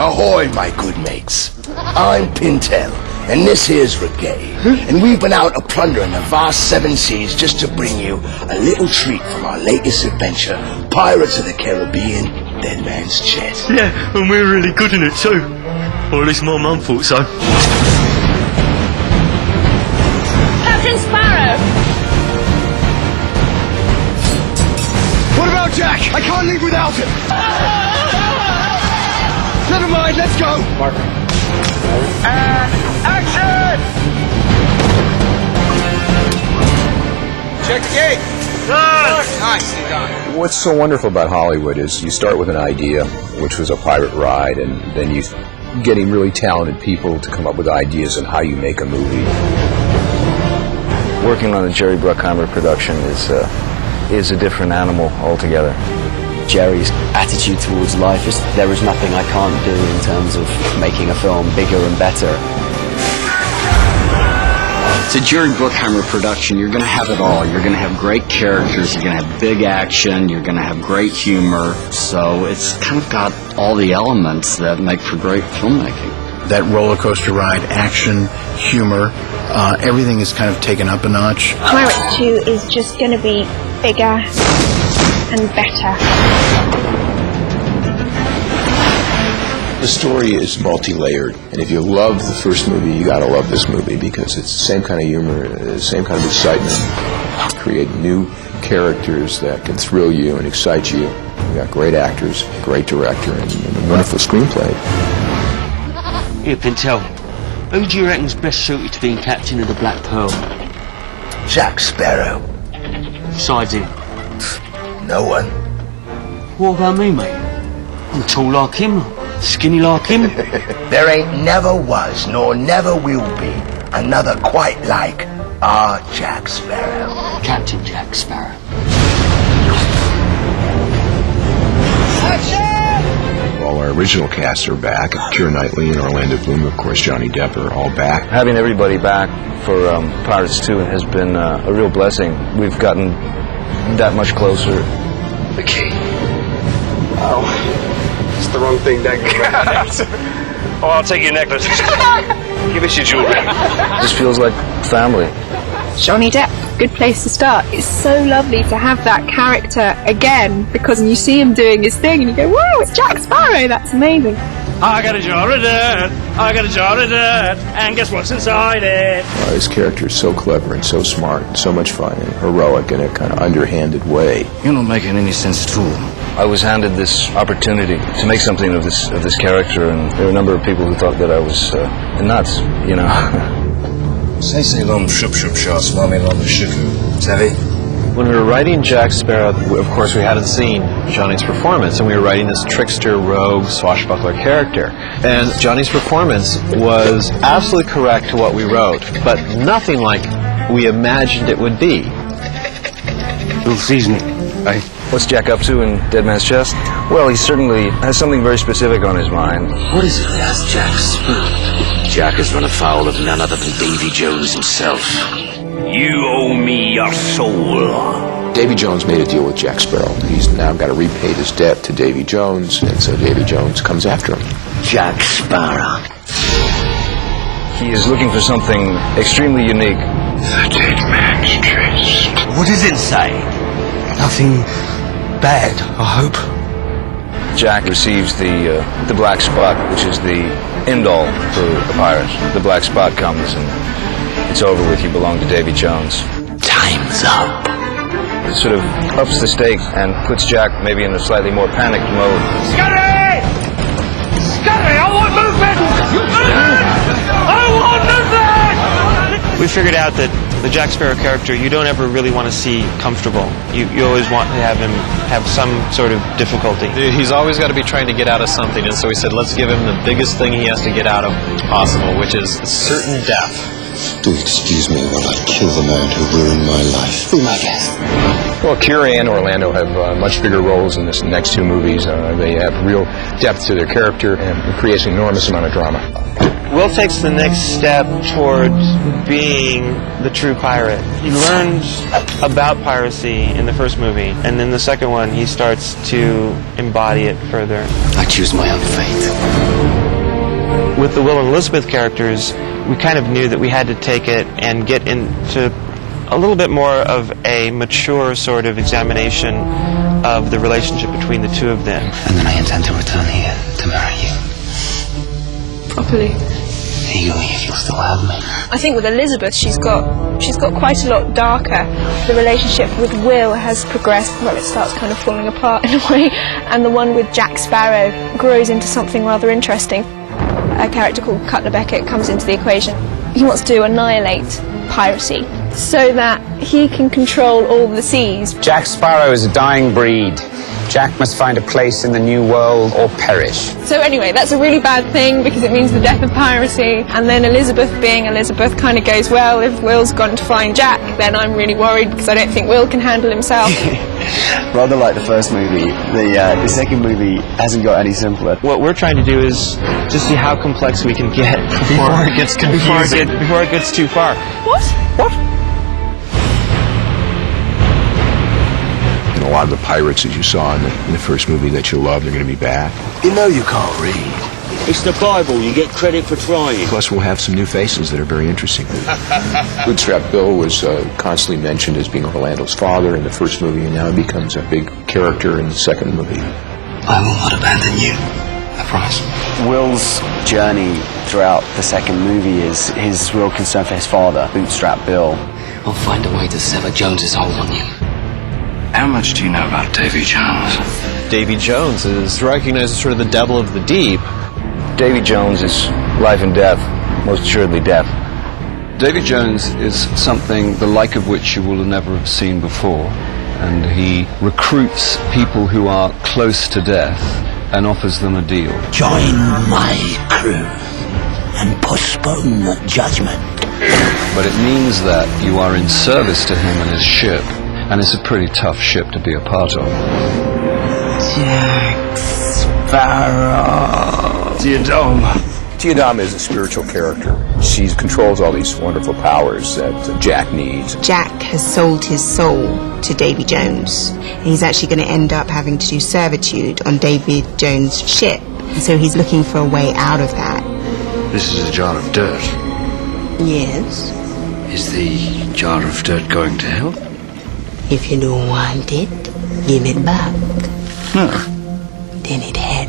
Ahoy, my good mates. I'm Pintel, and this here's Ragetti. And we've been out a-plundering the vast seven seas just to bring you a little treat from our latest adventure, Pirates of the Caribbean, Dead Man's Chest. Yeah, and we're really good in it too. Or at least my mum thought so. Captain Sparrow! What about Jack? I can't leave without him. Never mind, let's go. Marker. And action! Check the gate. Nicely done. What's so wonderful about Hollywood is you start with an idea, which was a pirate ride, and then you getting really talented people to come up with ideas on how you make a movie. Working on a Jerry Bruckheimer production is a different animal altogether. Jerry's attitude towards life is there is nothing I can't do in terms of making a film bigger and better. It's a Jerry Bruckheimer production. You're going to have it all. You're going to have great characters. You're going to have big action. You're going to have great humor. So it's kind of got all the elements that make for great filmmaking. That roller coaster ride, action, humor, everything is kind of taken up a notch. Pirate 2 is just going to be bigger and better. The story is multi-layered, and if you love the first movie, you gotta love this movie because it's the same kind of humor, the same kind of excitement. Create new characters that can thrill you and excite you. We got great actors, great director, and a wonderful screenplay. Here, Pintel. Who do you reckon's best suited to being captain of the Black Pearl? Jack Sparrow. Besides him. No one. What about me, mate? I'm tall like him, skinny like him. There ain't never was, nor never will be, another quite like our Jack Sparrow. Captain Jack Sparrow. All our original casts are back. Keira Knightley and Orlando Bloom, of course, Johnny Depp are all back. Having everybody back for Pirates 2 has been a real blessing. We've gotten that much closer. The key. Oh, it's the wrong thing, Dad. Oh, I'll take your necklace. Give us your jewelry. This feels like family. Johnny Depp, good place to start. It's so lovely to have that character again because you see him doing his thing and you go, whoa, it's Jack Sparrow, that's amazing. I got a jar of dirt, I got a jar of dirt, and guess what's inside it? His character is so clever and so smart and so much fun and heroic in a kind of underhanded way. You're not making any sense at all. I was handed this opportunity to make something of this character, and there were a number of people who thought that I was nuts, you know. C'est l'homme shup shup shah swami l'homme shuku. Savvy? When we were writing Jack Sparrow, of course we hadn't seen Johnny's performance, and we were writing this trickster, rogue, swashbuckler character. And Johnny's performance was absolutely correct to what we wrote, but nothing like we imagined it would be. Little seasoning, eh? What's Jack up to in Dead Man's Chest? Well, he certainly has something very specific on his mind. What is it that has Jack spooked? Jack has run afoul of none other than Davy Jones himself. You owe me your soul. Davy Jones made a deal with Jack Sparrow. He's now got to repay his debt to Davy Jones, and so Davy Jones comes after him. Jack Sparrow. He is looking for something extremely unique. The Dead Man's Chest. What does it say? Nothing bad, I hope. Jack receives the black spot, which is the end-all for the pirates. The black spot comes and it's over with. You belong to Davy Jones. Time's up. It sort of ups the stakes and puts Jack maybe in a slightly more panicked mode. Scurry! Scurry! I want movement! I want movement! We figured out that the Jack Sparrow character, you don't ever really want to see comfortable. You always want to have him have some sort of difficulty. He's always got to be trying to get out of something, and so we said, let's give him the biggest thing he has to get out of possible, which is certain death. Do excuse me while I kill the man who ruined my life. Do my best. Well, Keira and Orlando have much bigger roles in this next two movies. They have real depth to their character and it creates an enormous amount of drama. Will takes the next step towards being the true pirate. He learns about piracy in the first movie, and in the second one he starts to embody it further. I choose my own fate. With the Will and Elizabeth characters, we kind of knew that we had to take it and get into a little bit more of a mature sort of examination of the relationship between the two of them. And then I intend to return here to marry you. Properly. Legally, if you'll still have me. I think with Elizabeth, she's got quite a lot darker. The relationship with Will has progressed. Well, it starts kind of falling apart in a way, and the one with Jack Sparrow grows into something rather interesting. A character called Cutler Beckett comes into the equation. He wants to annihilate piracy so that he can control all the seas. Jack Sparrow is a dying breed. Jack must find a place in the new world or perish. So anyway, that's a really bad thing because it means the death of piracy. And then Elizabeth, being Elizabeth, kind of goes, well, if Will's gone to find Jack, then I'm really worried because I don't think Will can handle himself. Rather like the first movie, the second movie hasn't got any simpler. What we're trying to do is to see how complex we can get Before it gets confusing. Before it gets too far. What? And a lot of the pirates that you saw in the first movie that you loved are going to be back. You know you can't read. It's the Bible. You get credit for trying. Plus, we'll have some new faces that are very interesting. Bootstrap Bill was constantly mentioned as being Orlando's father in the first movie, and now he becomes a big character in the second movie. I will not abandon you. I promise. Will's journey throughout the second movie is his real concern for his father, Bootstrap Bill. I'll find a way to sever Jones's hold on you. How much do you know about Davy Jones? Davy Jones is recognized as sort of the devil of the deep. Davy Jones is life and death, most assuredly death. Davy Jones is something the like of which you will never have seen before, and he recruits people who are close to death and offers them a deal. Join my crew and postpone judgment. But it means that you are in service to him and his ship, and it's a pretty tough ship to be a part of. Jack Sparrow. Diadama is a spiritual character. She controls all these wonderful powers that Jack needs. Jack has sold his soul to Davy Jones. And he's actually going to end up having to do servitude on Davy Jones' ship. And so he's looking for a way out of that. This is a jar of dirt. Yes. Is the jar of dirt going to hell? If you don't want it, give it back. No. Then it helps.